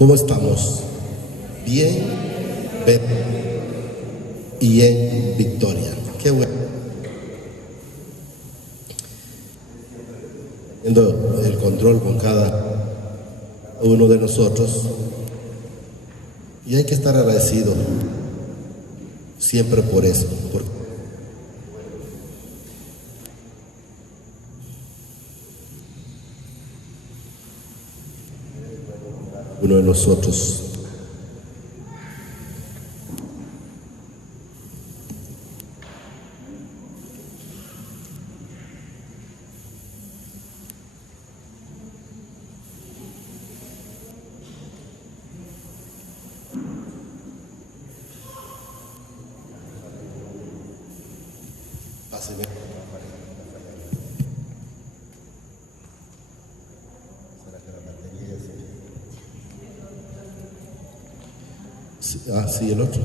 ¿Cómo estamos? Bien, y en victoria. Qué bueno. Teniendo el control con cada uno de nosotros, y hay que estar agradecido siempre por eso, porque uno de nosotros. Páseme. Sí, el otro.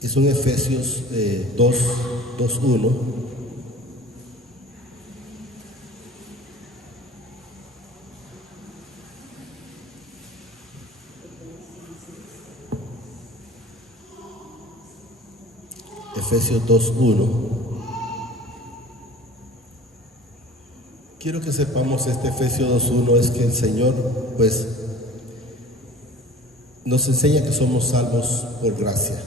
Es un Efesios 2:1. Efesios 2:1. Quiero que sepamos este Efesios 2:1 es que el Señor pues nos enseña que somos salvos por gracia.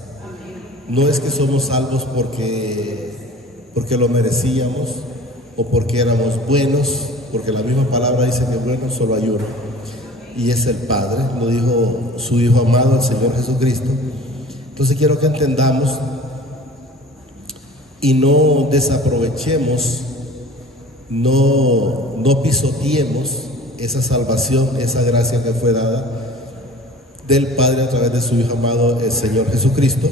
No es que somos salvos porque lo merecíamos o porque éramos buenos, porque la misma palabra dice que bueno solo hay uno, y es el Padre, lo dijo su Hijo amado, el Señor Jesucristo. Entonces quiero que entendamos y no desaprovechemos, no pisoteemos esa salvación, esa gracia que fue dada del Padre a través de su Hijo amado, el Señor Jesucristo.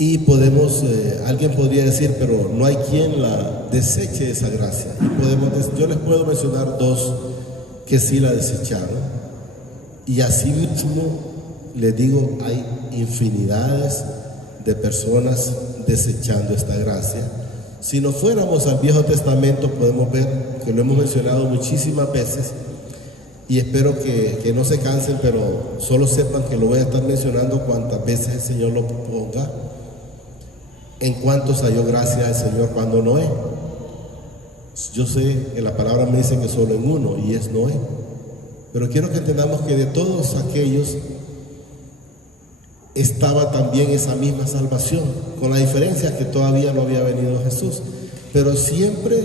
Y podemos, alguien podría decir, pero no hay quien la deseche esa gracia. Y yo les puedo mencionar dos que sí la desecharon. Y así mismo les digo, hay infinidades de personas desechando esta gracia. Si nos fuéramos al Viejo Testamento, podemos ver que lo hemos mencionado muchísimas veces. Y espero que no se cansen, pero solo sepan que lo voy a estar mencionando cuantas veces el Señor lo proponga. En cuantos halló gracia al Señor cuando Noé. Yo sé que la palabra me dice que solo en uno, y es Noé. Pero quiero que entendamos que de todos aquellos estaba también esa misma salvación, con la diferencia que todavía no había venido Jesús. Pero siempre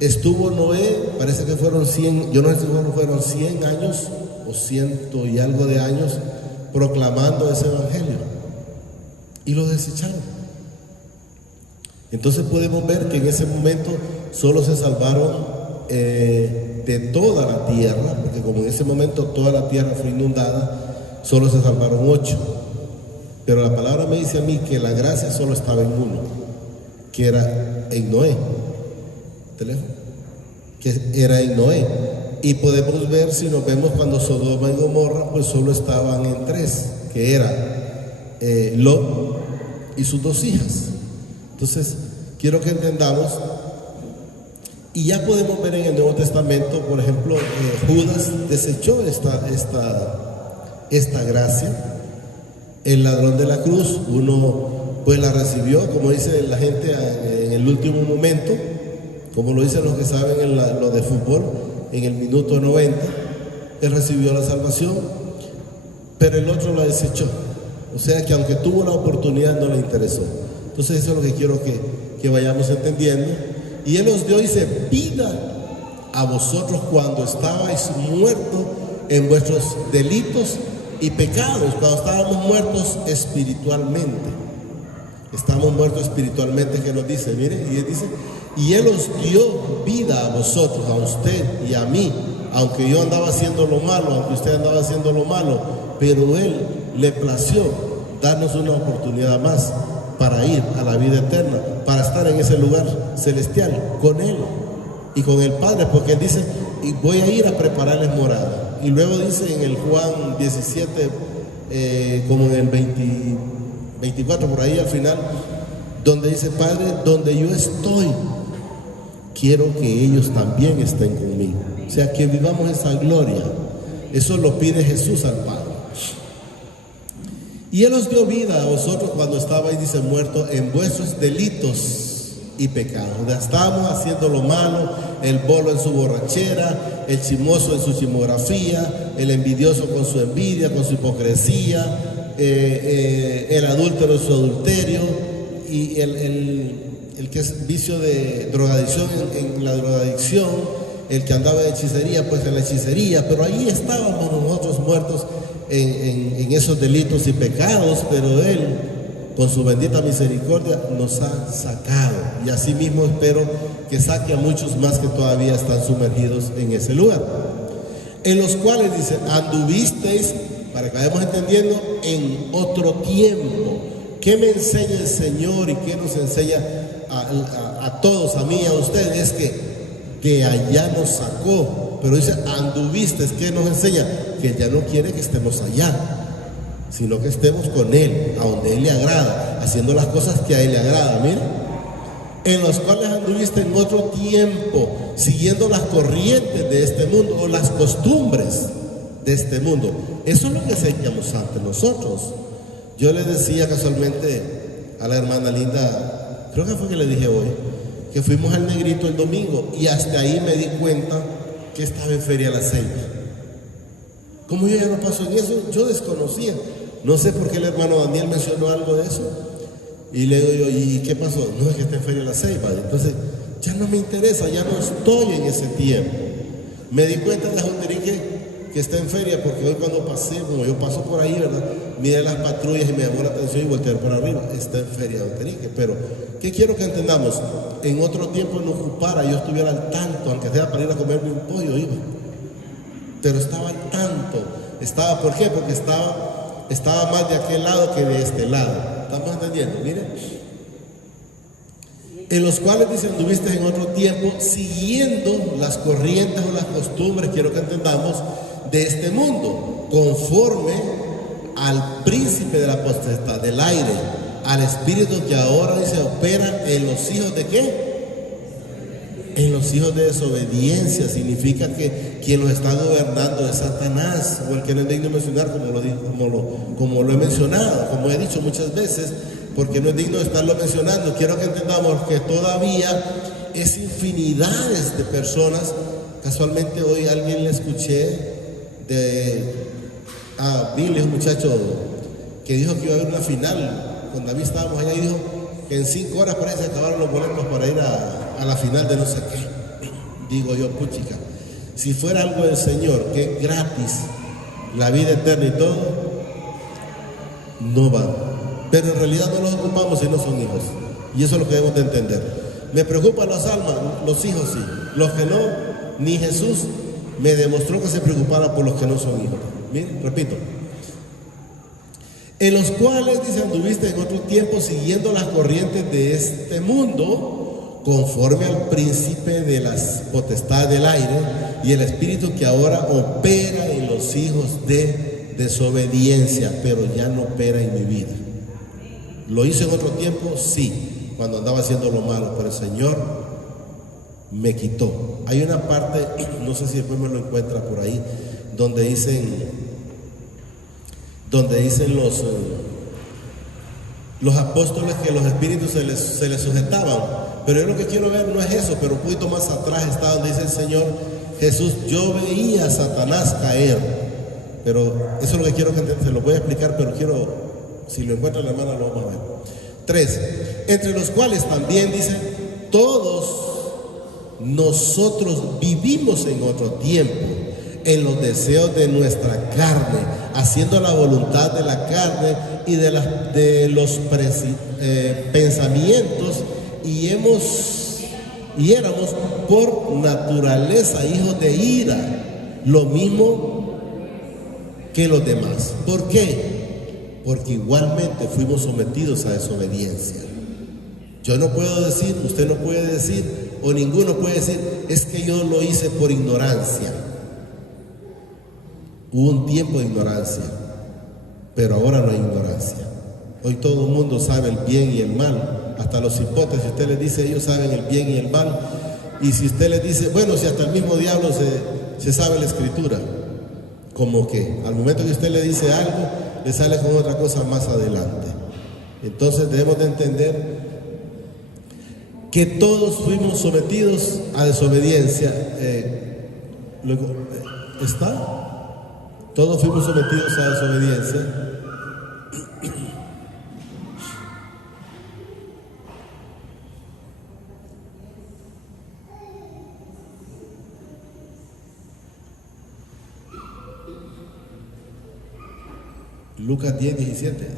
estuvo Noé, parece que fueron 100, yo no sé si fueron 100 años o 100 y algo de años proclamando ese evangelio, y lo desecharon. Entonces podemos ver que en ese momento solo se salvaron de toda la tierra, porque como en ese momento toda la tierra fue inundada, solo se salvaron 8. Pero la palabra me dice a mí que la gracia solo estaba en uno, que era en Noé. ¿Teléfono? Que era en Noé. Y podemos ver, si nos vemos cuando Sodoma y Gomorra, pues solo estaban en 3, que era Lot y sus 2 hijas. Entonces, quiero que entendamos, y ya podemos ver en el Nuevo Testamento, por ejemplo, Judas desechó esta gracia. El ladrón de la cruz, uno pues la recibió, como dice la gente, en el último momento, como lo dicen los que saben lo de fútbol, en el minuto 90, él recibió la salvación, pero el otro la desechó. O sea que aunque tuvo la oportunidad, no le interesó. Entonces eso es lo que quiero que vayamos entendiendo. Y Él os dio, dice, vida a vosotros cuando estabais muertos en vuestros delitos y pecados, cuando estábamos muertos espiritualmente. Estamos muertos espiritualmente, que nos dice, mire, y Él dice, y Él os dio vida a vosotros, a usted y a mí, aunque yo andaba haciendo lo malo, aunque usted andaba haciendo lo malo, pero Él le plació darnos una oportunidad más para ir a la vida eterna, para estar en ese lugar celestial con Él y con el Padre, porque Él dice, y voy a ir a prepararles morada. Y luego dice en el Juan 17, como en el 24, por ahí al final, donde dice, Padre, donde yo estoy, quiero que ellos también estén conmigo. O sea, que vivamos esa gloria. Eso lo pide Jesús al Padre. Y Él os dio vida a vosotros cuando estabais, dice, muertos en vuestros delitos y pecados. Estábamos haciendo lo malo, el bolo en su borrachera, el chismoso en su chismografía, el envidioso con su envidia, con su hipocresía, el adúltero en su adulterio, y el que es vicio de drogadicción en la drogadicción, el que andaba de hechicería, pues en la hechicería. Pero ahí estábamos nosotros muertos en esos delitos y pecados, pero Él, con su bendita misericordia, nos ha sacado. Y así mismo espero que saque a muchos más que todavía están sumergidos en ese lugar. En los cuales, dice, anduvisteis, para que vayamos entendiendo, en otro tiempo. ¿Qué me enseña el Señor y qué nos enseña a todos, a mí y a ustedes? Es que de allá nos sacó. Pero dice, anduviste, ¿qué nos enseña? Que ya no quiere que estemos allá, sino que estemos con Él, a donde Él le agrada, haciendo las cosas que a Él le agrada. Miren, en los cuales anduviste en otro tiempo, siguiendo las corrientes de este mundo, o las costumbres de este mundo. Eso es lo que seguíamos antes nosotros. Yo le decía casualmente a la hermana Linda, creo que fue que le dije hoy, que fuimos al Negrito el domingo, y hasta ahí me di cuenta que estaba en Feria del Aceite. Como yo ya no paso en eso, yo desconocía. No sé por qué el hermano Daniel mencionó algo de eso. Y le digo yo, ¿y qué pasó? No, es que está en Feria de la Ceiba. Entonces, ya no me interesa, ya no estoy en ese tiempo. Me di cuenta de Joterique que está en feria, porque hoy cuando pasé, como yo paso por ahí, ¿verdad? Miré las patrullas y me llamó la atención y volteé por arriba. Está en feria de Joterique. Pero, ¿qué quiero que entendamos? En otro tiempo no ocupara, yo estuviera al tanto, aunque sea para ir a comerme un pollo, iba. Pero estaba al tanto. Estaba, ¿por qué? Porque estaba más de aquel lado que de este lado. ¿Estamos entendiendo? Miren. En los cuales, dice, anduviste en otro tiempo siguiendo las corrientes o las costumbres, quiero que entendamos, de este mundo, conforme al príncipe de la potestad del aire, al espíritu que ahora, dice, opera en los hijos de ¿qué? En los hijos de desobediencia. Significa que quien los está gobernando es Satanás, o el que no es digno de mencionar, como lo he mencionado, como he dicho muchas veces, porque no es digno de estarlo mencionando. Quiero que entendamos que todavía es infinidades de personas. Casualmente hoy a alguien le escuché Billy, un muchacho que dijo que iba a haber una final. Con David estábamos allá y dijo que en 5 horas parece que se acabaron los boletos para ir a la final de no sé qué. Digo yo, puchica, si fuera algo del Señor, que es gratis, la vida eterna y todo, no va. Pero en realidad no los ocupamos si no son hijos. Y eso es lo que debemos de entender. Me preocupan las almas, los hijos sí. Los que no, ni Jesús me demostró que se preocupara por los que no son hijos. Miren, repito. En los cuales, dice, anduviste en otro tiempo siguiendo las corrientes de este mundo, conforme al príncipe de las potestades del aire y el espíritu que ahora opera en los hijos de desobediencia, pero ya no opera en mi vida. ¿Lo hice en otro tiempo? Sí, cuando andaba haciendo lo malo, pero el Señor me quitó. Hay una parte, no sé si después me lo encuentra por ahí, donde dicen los apóstoles que los espíritus se les sujetaban. Pero yo lo que quiero ver no es eso, pero un poquito más atrás está donde dice el Señor Jesús, yo veía a Satanás caer. Pero eso es lo que quiero que se lo voy a explicar, pero quiero, si lo encuentra la hermana, lo vamos a ver. 3. Entre los cuales también dice, todos nosotros vivimos en otro tiempo, en los deseos de nuestra carne, haciendo la voluntad de la carne y de los pensamientos, y éramos por naturaleza hijos de ira, lo mismo que los demás. ¿Por qué? Porque igualmente fuimos sometidos a desobediencia. Yo no puedo decir, usted no puede decir, o ninguno puede decir, es que yo lo hice por ignorancia. Hubo un tiempo de ignorancia, pero ahora no hay ignorancia. Hoy todo el mundo sabe el bien y el mal, hasta los hipotes. Si usted les dice, ellos saben el bien y el mal. Y si usted les dice, bueno, si hasta el mismo diablo se sabe la escritura, como que al momento que usted le dice algo, le sale con otra cosa más adelante. Entonces debemos de entender que todos fuimos sometidos a desobediencia. ¿Está? Todos fuimos sometidos a desobediencia. Lucas 10, 17.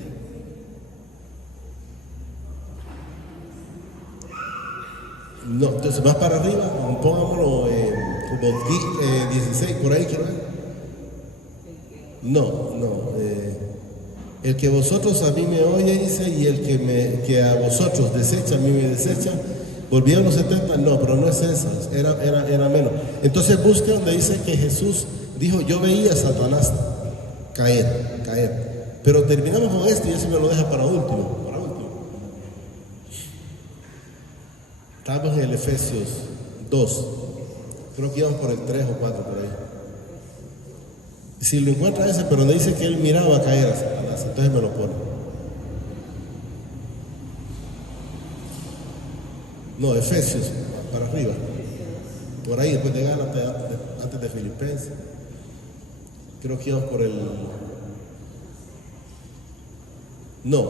No, entonces más para arriba, pongámoslo como 16, por ahí quiero ver. El que vosotros a mí me oye, dice, y el que a vosotros desecha, a mí me desecha. ¿Volvieron los 70? No, pero no es esa, era menos. Entonces busca donde dice que Jesús dijo, yo veía a Satanás caer. Pero terminamos con esto y eso me lo deja para último. Estamos en el Efesios 2. Creo que íbamos por el 3 o 4 por ahí. Si lo encuentra ese, pero donde dice que él miraba caer a Satanás, entonces me lo pone. No, Efesios, para arriba. Por ahí, después de Gálatas, antes de Filipenses. Creo que íbamos por el... No,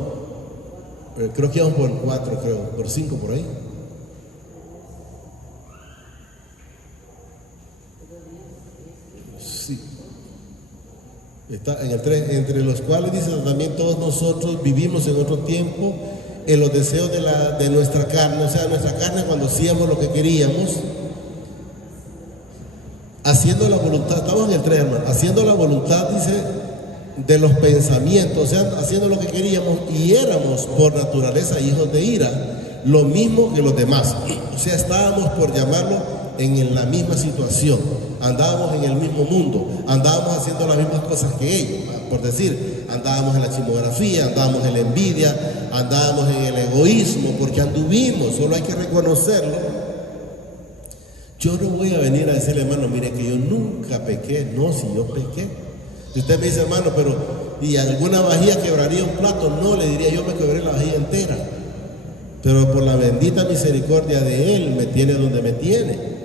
creo que íbamos por el 4, por 5 por ahí. Sí. Está en el 3, entre los cuales dice también todos nosotros vivimos en otro tiempo en los deseos de nuestra carne, o sea, nuestra carne cuando hacíamos lo que queríamos, haciendo la voluntad, estamos en el 3, hermano, haciendo la voluntad, dice, de los pensamientos, o sea, haciendo lo que queríamos y éramos por naturaleza hijos de ira, lo mismo que los demás, o sea, estábamos por llamarlo en la misma situación, andábamos en el mismo mundo, andábamos haciendo las mismas cosas que ellos, por decir, andábamos en la chismografía, andábamos en la envidia, andábamos en el egoísmo, porque anduvimos, solo hay que reconocerlo. Yo no voy a venir a decirle, hermano, mire que yo nunca pequé, no, si yo pequé. Si usted me dice, hermano, pero ¿y alguna vajilla quebraría un plato? No, le diría, yo me quebré la vajilla entera, pero por la bendita misericordia de Él me tiene donde me tiene.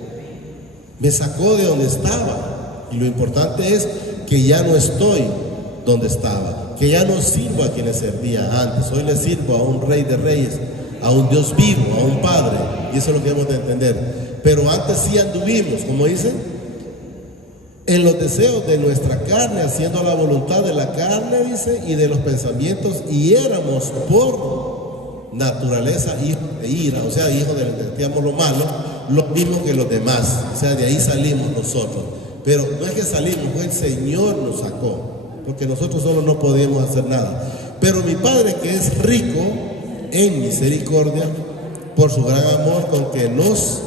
Me sacó de donde estaba y lo importante es que ya no estoy donde estaba, que ya no sirvo a quien le servía antes, hoy le sirvo a un Rey de Reyes, a un Dios vivo, a un Padre, y eso es lo que hemos de entender. Pero antes sí anduvimos, como dice, en los deseos de nuestra carne, haciendo la voluntad de la carne, dice, y de los pensamientos, y éramos por naturaleza hijos de ira, o sea, hijos de lo malo, lo mismo que los demás, o sea, de ahí salimos nosotros. Pero no es que salimos, fue el Señor nos sacó, porque nosotros solo no podíamos hacer nada. Pero mi Padre, que es rico en misericordia, por su gran amor con que nos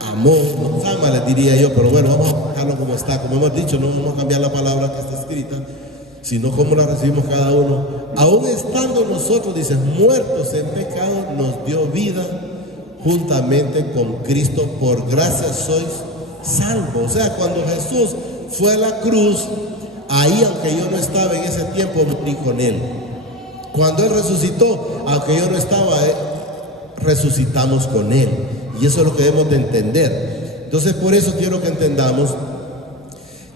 amó, nos ama, les diría yo, pero bueno, vamos a dejarlo como está, como hemos dicho, no vamos a cambiar la palabra que está escrita, sino cómo la recibimos cada uno. Aún estando nosotros, dice, muertos en pecado, nos dio vida juntamente con Cristo, por gracia sois salvos. O sea, cuando Jesús fue a la cruz, ahí, aunque yo no estaba en ese tiempo, morí con Él. Cuando Él resucitó, aunque yo no estaba, resucitamos con Él. Y eso es lo que debemos de entender. Entonces, por eso quiero que entendamos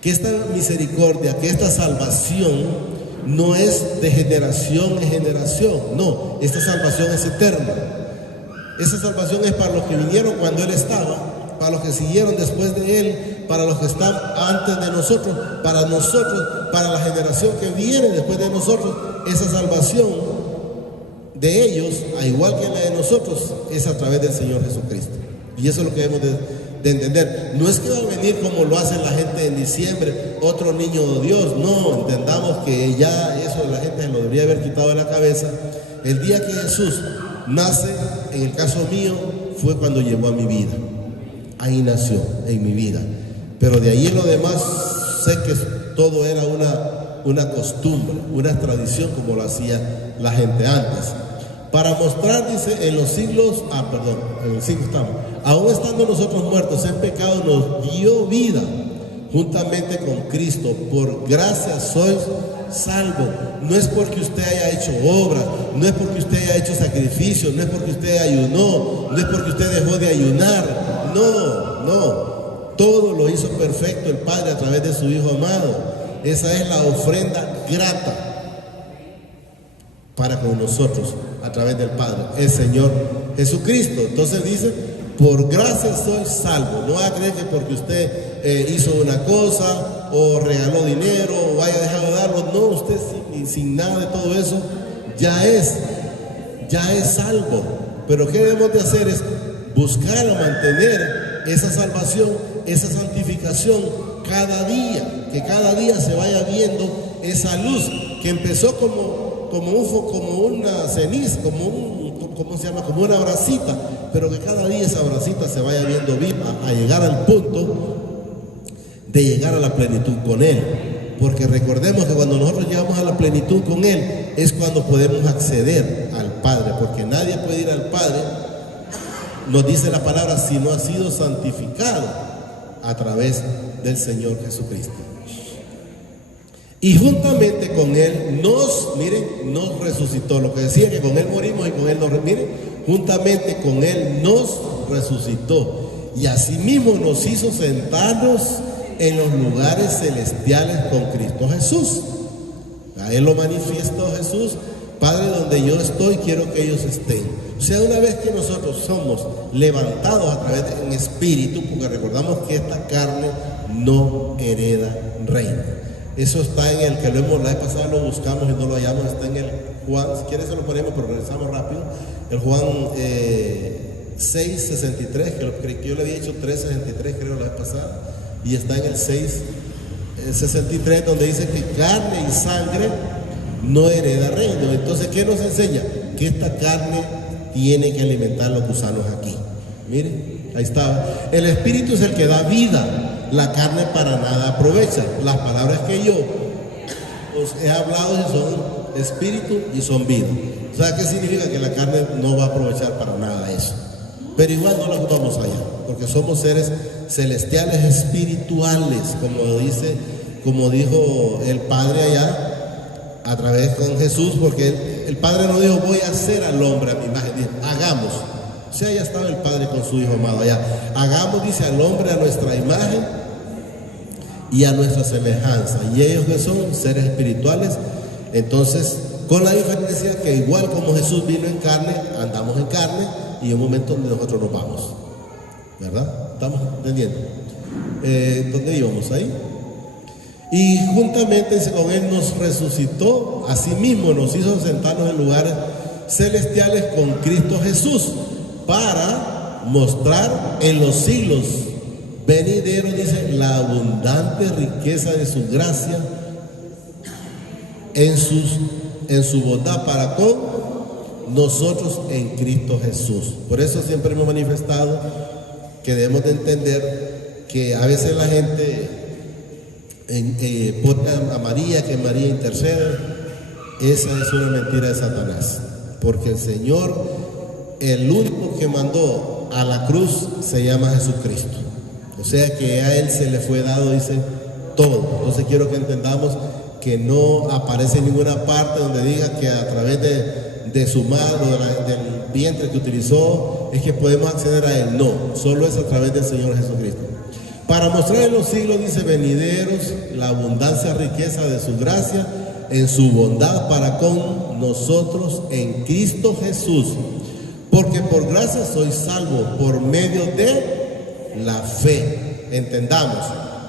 que esta misericordia, que esta salvación no es de generación en generación. No, esta salvación es eterna. Esa salvación es para los que vinieron cuando Él estaba, para los que siguieron después de Él, para los que están antes de nosotros, para la generación que viene después de nosotros. Esa salvación de ellos, a igual que la de nosotros, es a través del Señor Jesucristo. Y eso es lo que debemos de entender. No es que va a venir como lo hace la gente en diciembre, otro niño de Dios. No, entendamos que ya eso la gente se lo debería haber quitado de la cabeza. El día que Jesús nace, en el caso mío, fue cuando llegó a mi vida. Ahí nació, en mi vida. Pero de ahí en lo demás, sé que todo era una costumbre, una tradición como lo hacía la gente antes. Para mostrar, dice, en los siglos, en el siglo estamos, aún estando nosotros muertos en pecado, nos dio vida juntamente con Cristo. Por gracia sois salvo. No es porque usted haya hecho obras, no es porque usted haya hecho sacrificios, no es porque usted ayunó, no es porque usted dejó de ayunar. No. Todo lo hizo perfecto el Padre a través de su Hijo amado. Esa es la ofrenda grata para con nosotros a través del Padre, el Señor Jesucristo. Entonces dice, por gracia soy salvo. No va a creer que porque usted hizo una cosa o regaló dinero o haya dejado de darlo. No, usted sin nada de todo eso ya es salvo. Pero ¿qué debemos de hacer? Es buscar o mantener esa salvación, esa santificación cada día, que cada día se vaya viendo esa luz que empezó como una ceniza, como una brasita, pero que cada día esa brasita se vaya viendo viva a llegar al punto de llegar a la plenitud con Él. Porque recordemos que cuando nosotros llegamos a la plenitud con Él es cuando podemos acceder al Padre, porque nadie puede ir al Padre, nos dice la palabra, si no ha sido santificado a través del Señor Jesucristo. Y juntamente con Él nos resucitó. Lo que decía que con Él morimos y con Él nos juntamente con Él nos resucitó. Y asimismo nos hizo sentarnos en los lugares celestiales con Cristo Jesús. A Él lo manifestó Jesús. Padre, donde yo estoy, quiero que ellos estén. O sea, una vez que nosotros somos levantados a través de un espíritu, porque recordamos que esta carne no hereda reino. Eso está en el que la vez pasada lo buscamos y no lo hallamos, está en el Juan, si quieres se lo ponemos, pero regresamos rápido. El Juan 6:63, que yo le había dicho 3:63 creo la vez pasada, y está en el 6:63 donde dice que carne y sangre no hereda reino. Entonces, ¿qué nos enseña? Que esta carne tiene que alimentar los gusanos aquí. Miren, ahí estaba. El espíritu es el que da vida. La carne para nada aprovecha. Las palabras que yo os he hablado son espíritu y son vida. O sea, ¿qué significa? Que la carne no va a aprovechar para nada eso. Pero igual no lo vamos allá, porque somos seres celestiales espirituales, como dijo el Padre allá a través con Jesús, porque el Padre no dijo voy a hacer al hombre a mi imagen, dijo hagamos. O sea, ya estaba el Padre con su Hijo amado allá. Hagamos, dice, al hombre a nuestra imagen y a nuestra semejanza. Y ellos que son seres espirituales, entonces, con la diferencia que igual como Jesús vino en carne, andamos en carne y en un momento donde nosotros nos vamos. ¿Verdad? ¿Estamos entendiendo? ¿Dónde íbamos ahí? Y juntamente con Él nos resucitó, asimismo nos hizo sentarnos en lugares celestiales con Cristo Jesús, para mostrar en los siglos venideros, dice, la abundante riqueza de su gracia en su bondad para con nosotros en Cristo Jesús. Por eso siempre hemos manifestado que debemos de entender que a veces la gente pone a María, que María intercede. Esa es una mentira de Satanás, porque el Señor, el único que mandó a la cruz, se llama Jesucristo. O sea que a Él se le fue dado, dice, todo. Entonces quiero que entendamos que no aparece en ninguna parte donde diga que a través de su madre o del vientre que utilizó es que podemos acceder a Él. No, solo es a través del Señor Jesucristo. Para mostrar en los siglos, dice, venideros, la abundancia riqueza de su gracia en su bondad para con nosotros en Cristo Jesús. Porque por gracia soy salvo por medio de la fe. Entendamos,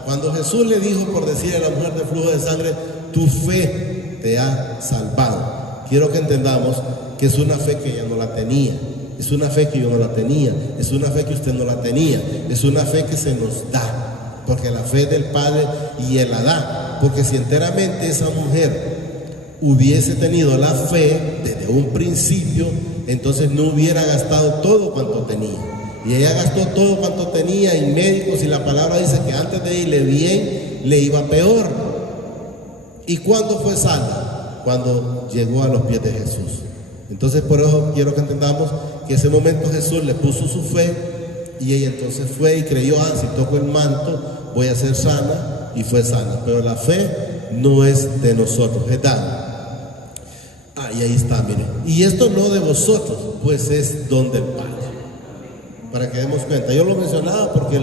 cuando Jesús le dijo, por decir a la mujer de flujo de sangre, tu fe te ha salvado. Quiero que entendamos que es una fe que ella no la tenía. Es una fe que yo no la tenía. Es una fe que usted no la tenía. Es una fe que se nos da. Porque la fe del Padre y Él la da. Porque si enteramente esa mujer hubiese tenido la fe desde un principio, entonces no hubiera gastado todo cuanto tenía. Y ella gastó todo cuanto tenía en médicos, y la palabra dice que antes de irle bien, le iba peor. ¿Y cuándo fue sana? Cuando llegó a los pies de Jesús. Entonces por eso quiero que entendamos que ese momento Jesús le puso su fe, y ella entonces fue y creyó, si toco el manto voy a ser sana, y fue sana. Pero la fe no es de nosotros, es dada. Y ahí está, miren. Y esto no de vosotros, pues es don del Padre. Para que demos cuenta. Yo lo mencionaba porque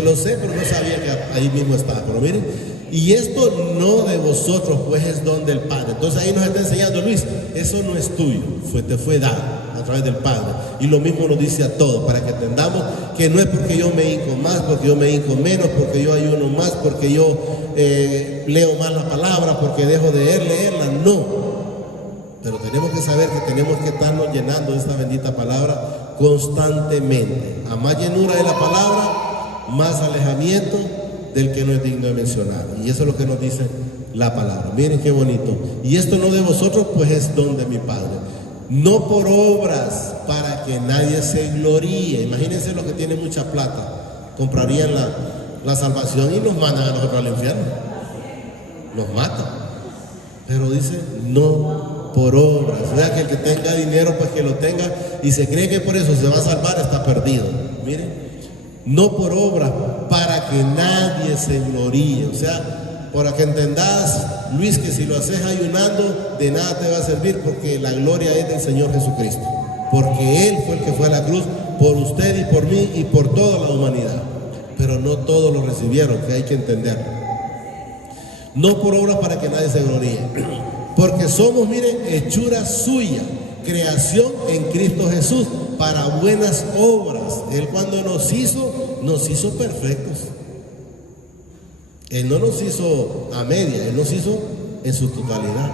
lo sé, pero no sabía que ahí mismo estaba. Pero miren, y esto no de vosotros, pues es don del Padre. Entonces ahí nos está enseñando, Luis, eso no es tuyo, te fue dado a través del Padre. Y lo mismo nos dice a todos, para que entendamos que no es porque yo me hinco más, porque yo me hinco menos, porque yo ayuno más, porque yo leo más la palabra, porque dejo de leerla, no. Pero tenemos que saber que tenemos que estarnos llenando de esta bendita palabra constantemente. A más llenura de la palabra, más alejamiento del que no es digno de mencionar. Y eso es lo que nos dice la palabra. Miren qué bonito. Y esto no de vosotros, pues es don de mi Padre. No por obras, para que nadie se gloríe. Imagínense los que tienen mucha plata. Comprarían la salvación y nos mandan a nosotros al infierno. Nos matan. Pero dice, no por obras. O sea, que el que tenga dinero, pues que lo tenga, y se cree que por eso se va a salvar, está perdido. Miren, no por obras, para que nadie se gloríe. O sea, para que entendás, Luis, que si lo haces ayunando, de nada te va a servir, porque la gloria es del Señor Jesucristo. Porque Él fue el que fue a la cruz por usted y por mí y por toda la humanidad. Pero no todos lo recibieron, que hay que entenderlo. No por obras, para que nadie se gloríe. Porque somos, miren, hechura suya, creación en Cristo Jesús, para buenas obras. Él cuando nos hizo perfectos. Él no nos hizo a media, Él nos hizo en su totalidad.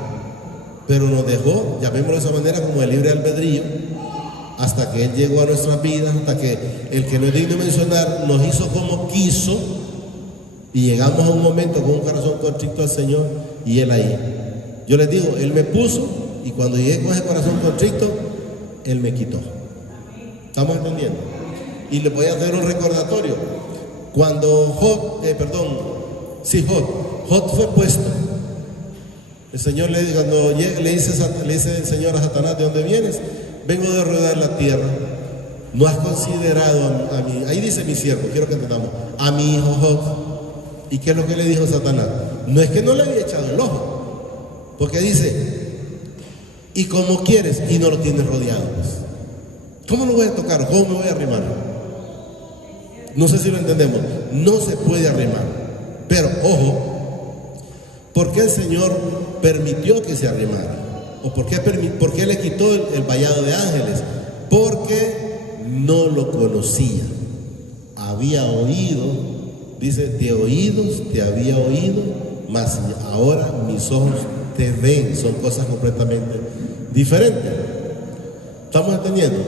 Pero nos dejó, llamémoslo de esa manera, como el libre albedrío, hasta que Él llegó a nuestras vidas, hasta que el que no es digno de mencionar nos hizo como quiso, y llegamos a un momento con un corazón contrito al Señor, y Él ahí. Yo les digo, Él me puso, y cuando llegué con ese corazón contrito, Él me quitó. ¿Estamos entendiendo? Y le voy a hacer un recordatorio. Cuando Job fue puesto, el Señor cuando le dice el Señor a Satanás, ¿de dónde vienes? Vengo de rodar la tierra. No has considerado a mí, ahí dice mi siervo, quiero que entendamos, a mi hijo Job. ¿Y qué es lo que le dijo Satanás? No es que no le había echado el ojo, porque dice, y como quieres, y no lo tienes rodeado. ¿Cómo lo voy a tocar? ¿Cómo me voy a arrimar? No sé si lo entendemos. No se puede arrimar. Pero, ojo, ¿por qué el Señor permitió que se arrimara? ¿O por qué le quitó el vallado de ángeles? Porque no lo conocía. Había oído, dice, de oídos te había oído, mas ahora mis ojos te ven. Son cosas completamente diferentes. ¿Estamos entendiendo?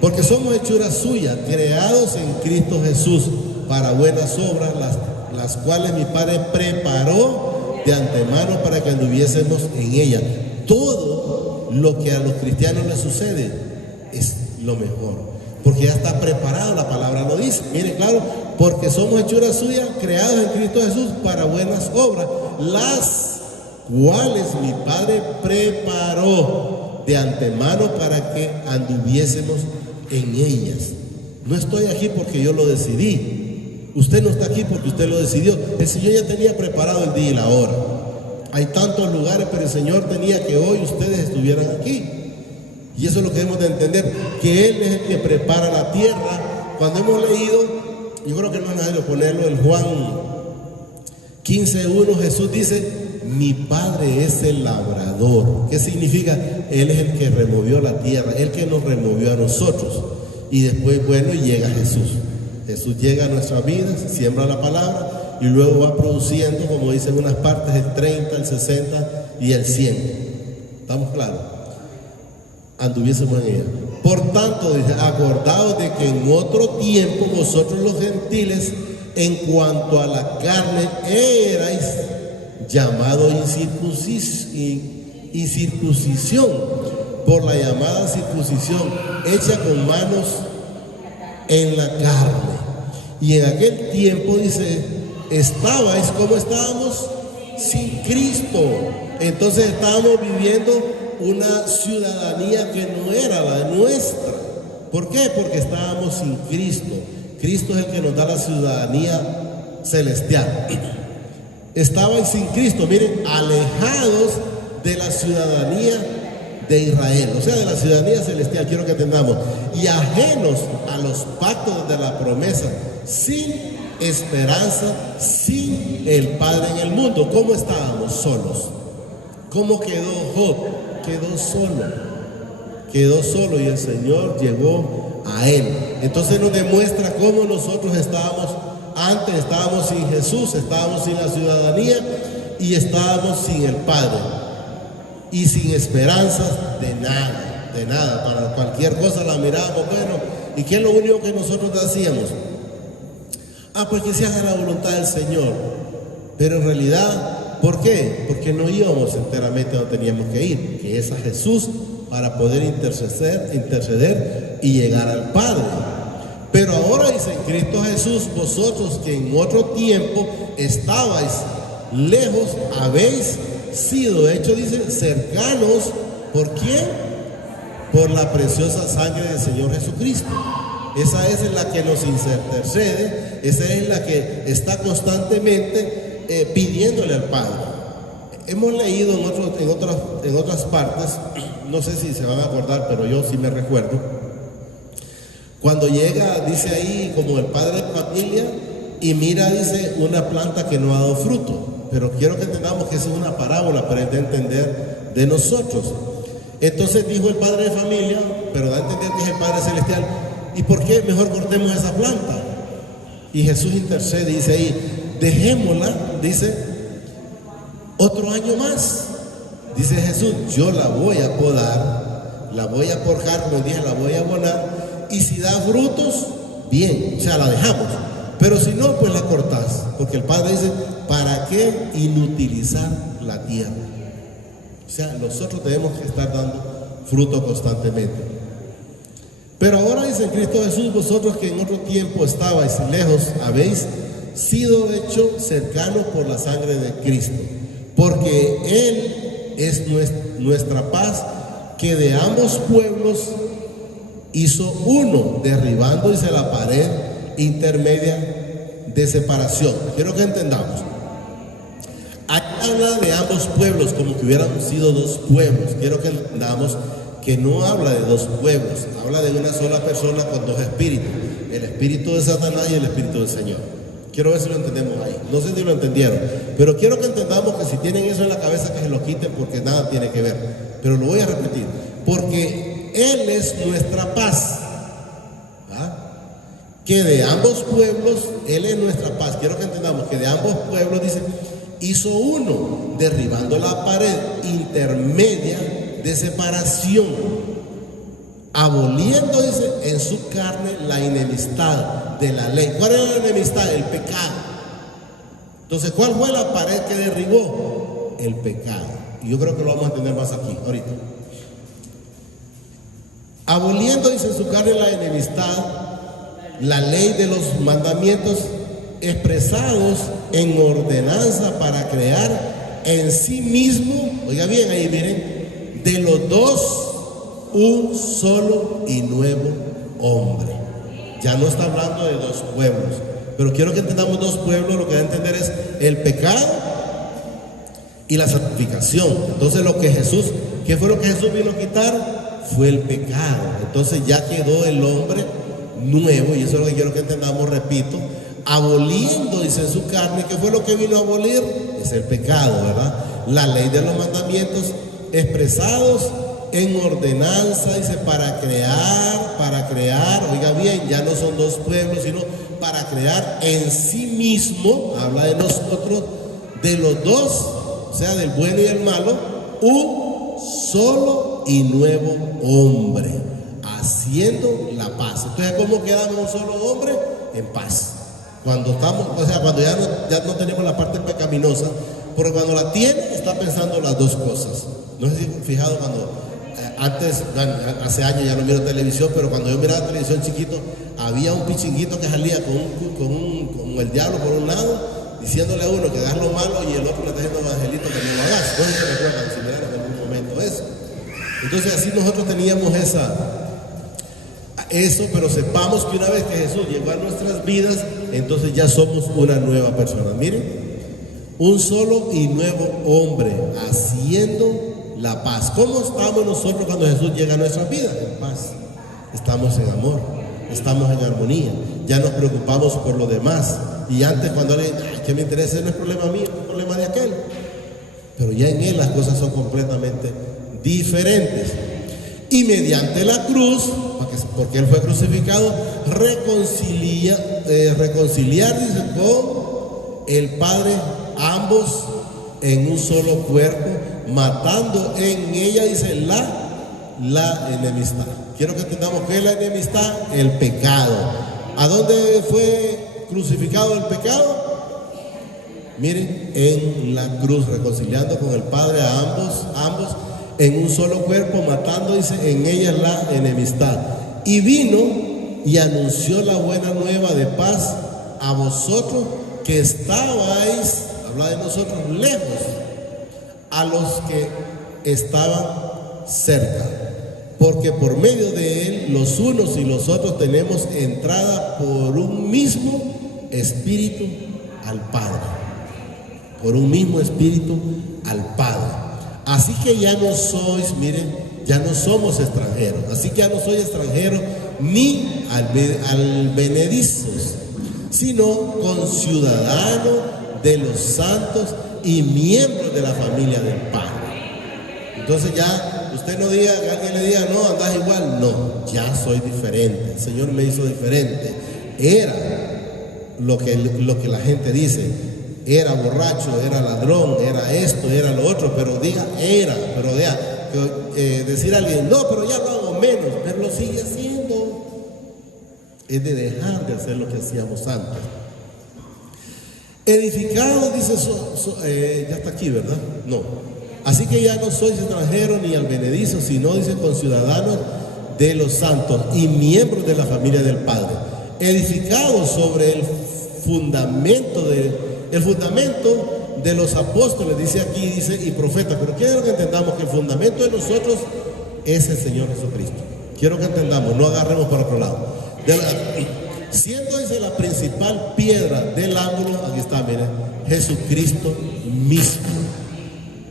Porque somos hechuras suyas, creados en Cristo Jesús para buenas obras, las cuales mi Padre preparó de antemano para que anduviésemos en ella. Todo lo que a los cristianos les sucede es lo mejor, porque ya está preparado, la palabra lo dice. Miren, claro, porque somos hechuras suyas, creados en Cristo Jesús para buenas obras, las cuales mi Padre preparó de antemano para que anduviésemos en ellas. No estoy aquí porque yo lo decidí. Usted no está aquí porque usted lo decidió. El Señor ya tenía preparado el día y la hora. Hay tantos lugares, pero el Señor tenía que hoy ustedes estuvieran aquí. Y eso es lo que debemos de entender, que Él es el que prepara la tierra. Cuando hemos leído, yo creo que no es necesario ponerlo, en Juan 15:1, Jesús dice, mi Padre es el labrador. ¿Qué significa? Él es el que removió la tierra, el que nos removió a nosotros. Y después, bueno, llega Jesús. Jesús llega a nuestras vidas, siembra la palabra y luego va produciendo, como dicen unas partes, el 30, el 60 y el 100. ¿Estamos claros? Anduviésemos en ella. Por tanto, dice, acordaos de que en otro tiempo vosotros los gentiles, en cuanto a la carne, erais llamados y circuncisión por la llamada circuncisión hecha con manos en la carne. Y en aquel tiempo, dice, estabais, ¿cómo estábamos? Sin Cristo. Entonces estábamos viviendo una ciudadanía que no era la nuestra. ¿Por qué? Porque estábamos sin Cristo. Cristo es el que nos da la ciudadanía celestial. Estabais sin Cristo, miren, alejados de la ciudadanía de Israel, o sea, de la ciudadanía celestial, quiero que entendamos, y ajenos a los pactos de la promesa, sin esperanza, sin el Padre en el mundo. ¿Cómo estábamos? Solos. ¿Cómo quedó Job? Quedó solo y el Señor llegó a él. Entonces nos demuestra cómo nosotros estábamos antes, estábamos sin Jesús, estábamos sin la ciudadanía y estábamos sin el Padre y sin esperanzas de nada. Para cualquier cosa la mirábamos, bueno, ¿y qué es lo único que nosotros hacíamos? Pues que se haga la voluntad del Señor. Pero en realidad, ¿por qué? Porque no íbamos enteramente donde teníamos que ir, que es a Jesús, para poder interceder y llegar al Padre. Pero ahora dice en Cristo Jesús, vosotros que en otro tiempo estabais lejos, habéis sido hechos, dice, cercanos. ¿Por quién? Por la preciosa sangre del Señor Jesucristo. Esa es la que nos intercede, esa es la que está constantemente pidiéndole al Padre. Hemos leído en otras partes, no sé si se van a acordar, pero yo sí me recuerdo, cuando llega, dice ahí, como el padre de familia, y mira, dice, una planta que no ha dado fruto. Pero quiero que entendamos que esa es una parábola para entender de nosotros. Entonces dijo el padre de familia, pero da a entender que es el Padre Celestial, ¿y por qué mejor cortemos esa planta? Y Jesús intercede y dice ahí, dejémosla, dice, otro año más. Dice Jesús, yo la voy a podar, la voy a forjar, como dije, la voy a abonar, y si da frutos, bien, o sea, la dejamos. Pero si no, pues la cortás, porque el Padre dice, ¿para qué inutilizar la tierra? O sea, nosotros tenemos que estar dando fruto constantemente. Pero ahora dice en Cristo Jesús, vosotros que en otro tiempo estabais lejos, habéis sido hechos cercanos por la sangre de Cristo, porque Él es nuestra paz, que de ambos pueblos hizo uno, derribando, dice, la pared intermedia de separación. Quiero que entendamos. Aquí habla de ambos pueblos, como que hubieran sido dos pueblos. Quiero que entendamos que no habla de dos pueblos, habla de una sola persona con dos espíritus, el espíritu de Satanás y el espíritu del Señor. Quiero ver si lo entendemos ahí. No sé si lo entendieron, pero quiero que entendamos que si tienen eso en la cabeza, que se lo quiten, porque nada tiene que ver. Pero lo voy a repetir, porque Él es nuestra paz, que de ambos pueblos, Él es nuestra paz. Quiero que entendamos que de ambos pueblos, dice, hizo uno, derribando la pared intermedia de separación, aboliendo, dice, en su carne la enemistad de la ley. ¿Cuál era la enemistad? El pecado. Entonces, ¿cuál fue la pared que derribó? El pecado. Y yo creo que lo vamos a entender más aquí, ahorita. Aboliendo, dice, en su carne la enemistad, la ley de los mandamientos expresados en ordenanza para crear en sí mismo, oiga bien, ahí miren, de los dos un solo y nuevo hombre. Ya no está hablando de dos pueblos, pero quiero que entendamos dos pueblos. Lo que va a entender es el pecado y la santificación. Entonces ¿qué fue lo que Jesús vino a quitar? Fue el pecado. Entonces ya quedó el hombre nuevo, y eso es lo que quiero que entendamos, repito, aboliendo, dice, en su carne. ¿Qué fue lo que vino a abolir? Es el pecado, ¿verdad? La ley de los mandamientos expresados en ordenanza, dice, para crear, oiga bien, ya no son dos pueblos, sino para crear en sí mismo, habla de nosotros, de los dos, o sea, del bueno y del malo, un solo y nuevo hombre, haciendo la paz. Entonces, ¿cómo quedamos un solo hombre? En paz. Cuando estamos, o sea, cuando ya no tenemos la parte pecaminosa, porque cuando la tiene está pensando las dos cosas. No sé si fijado cuando antes, hace años ya no miro televisión, pero cuando yo miraba televisión chiquito, había un pichinguito que salía con el diablo por un lado, diciéndole a uno que hagas lo malo y el otro le está diciendo evangelito que no lo hagas. No se recuerdan si miraron en algún momento eso. Entonces así nosotros teníamos eso, pero sepamos que una vez que Jesús llegó a nuestras vidas, entonces ya somos una nueva persona. Miren, un solo y nuevo hombre haciendo la paz. ¿Cómo estamos nosotros cuando Jesús llega a nuestras vidas? En paz. Estamos en amor, estamos en armonía, ya nos preocupamos por lo demás. Y antes cuando alguien, que me interesa, no es problema mío, es problema de aquel. Pero ya en Él las cosas son completamente diferentes. Y mediante la cruz, porque Él fue crucificado, reconciliar, dice, con el Padre, ambos en un solo cuerpo, matando en ella, dice, la enemistad. Quiero que entendamos que es la enemistad, el pecado. ¿A dónde fue crucificado el pecado? Miren, en la cruz, reconciliando con el Padre a ambos en un solo cuerpo, matando, dice, en ella la enemistad. Y vino y anunció la buena nueva de paz a vosotros que estabais, habla de nosotros, lejos, a los que estaban cerca. Porque por medio de Él, los unos y los otros tenemos entrada por un mismo Espíritu al Padre. Por un mismo Espíritu al Padre. Así que ya no sois, miren, ya no somos extranjeros. Así que ya no soy extranjero ni albenedizos, sino conciudadano de los santos y miembros de la familia del Padre. Entonces ya usted no diga, que alguien le diga, no, andás igual. No, ya soy diferente. El Señor me hizo diferente. Era lo que la gente dice. Era borracho, era ladrón, era esto, era lo otro, pero diga era, pero diga, decir a alguien, no, pero ya lo hago menos, pero lo sigue haciendo. Es de dejar de hacer lo que hacíamos antes. Edificado, dice, ya está aquí, ¿verdad? No. Así que ya no sois extranjeros ni albenedizos, sino, dice, conciudadanos de los santos y miembros de la familia del Padre. Edificados sobre el fundamento de los apóstoles, dice aquí, dice, y profetas. Pero quiero que entendamos que el fundamento de nosotros es el Señor Jesucristo. Quiero que entendamos, no agarremos para otro lado. Siendo, dice, la principal piedra del ángulo, aquí está, miren, Jesucristo mismo,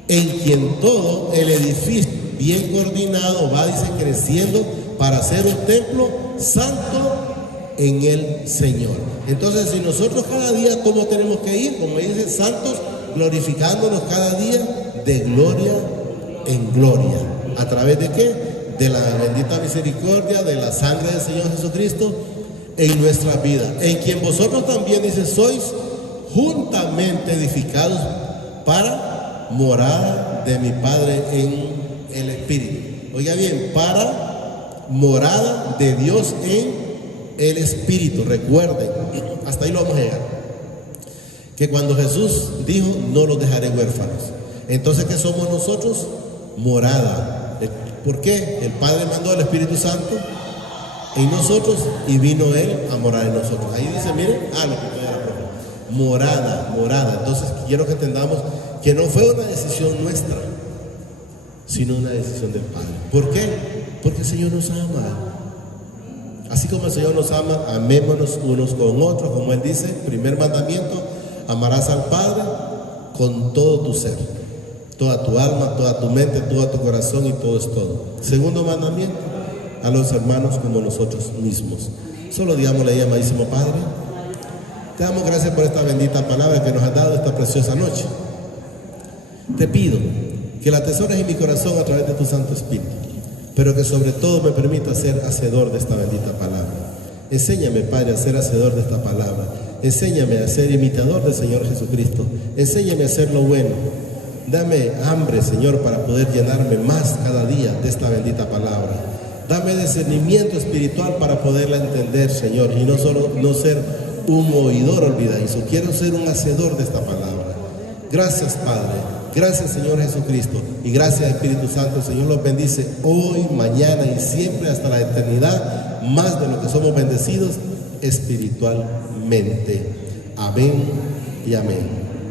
en quien todo el edificio bien coordinado va, dice, creciendo para ser un templo santo en el Señor. Entonces, si nosotros cada día, ¿cómo tenemos que ir? Como dice, santos, glorificándonos cada día de gloria en gloria. ¿A través de qué? De la bendita misericordia, de la sangre del Señor Jesucristo en nuestra vida. En quien vosotros también, dice, sois juntamente edificados para morada de mi Padre en el Espíritu. Oiga bien, para morada de Dios en el Espíritu. Recuerden, hasta ahí lo vamos a llegar, que cuando Jesús dijo, no los dejaré huérfanos. Entonces, ¿qué somos nosotros? Morada. ¿Por qué? El Padre mandó al Espíritu Santo en nosotros y vino Él a morar en nosotros. Ahí dice, miren, lo que era morada, morada. Entonces, quiero que entendamos que no fue una decisión nuestra, sino una decisión del Padre. ¿Por qué? Porque el Señor nos ama. Así como el Señor nos ama, amémonos unos con otros, como Él dice, primer mandamiento, amarás al Padre con todo tu ser, toda tu alma, toda tu mente, todo tu corazón y todo es todo. Segundo mandamiento, a los hermanos como nosotros mismos. Solo digámosle ahí, amadísimo Padre, te damos gracias por esta bendita palabra que nos has dado esta preciosa noche. Te pido que la atesores en mi corazón a través de tu Santo Espíritu, pero que sobre todo me permita ser hacedor de esta bendita palabra. Enséñame, Padre, a ser hacedor de esta palabra. Enséñame a ser imitador del Señor Jesucristo. Enséñame a hacer lo bueno. Dame hambre, Señor, para poder llenarme más cada día de esta bendita palabra. Dame discernimiento espiritual para poderla entender, Señor, y no ser un oidor olvidadizo. Quiero ser un hacedor de esta palabra. Gracias, Padre. Gracias, Señor Jesucristo. Y gracias, Espíritu Santo. El Señor los bendice hoy, mañana y siempre hasta la eternidad, más de lo que somos bendecidos espiritualmente. Amén y amén.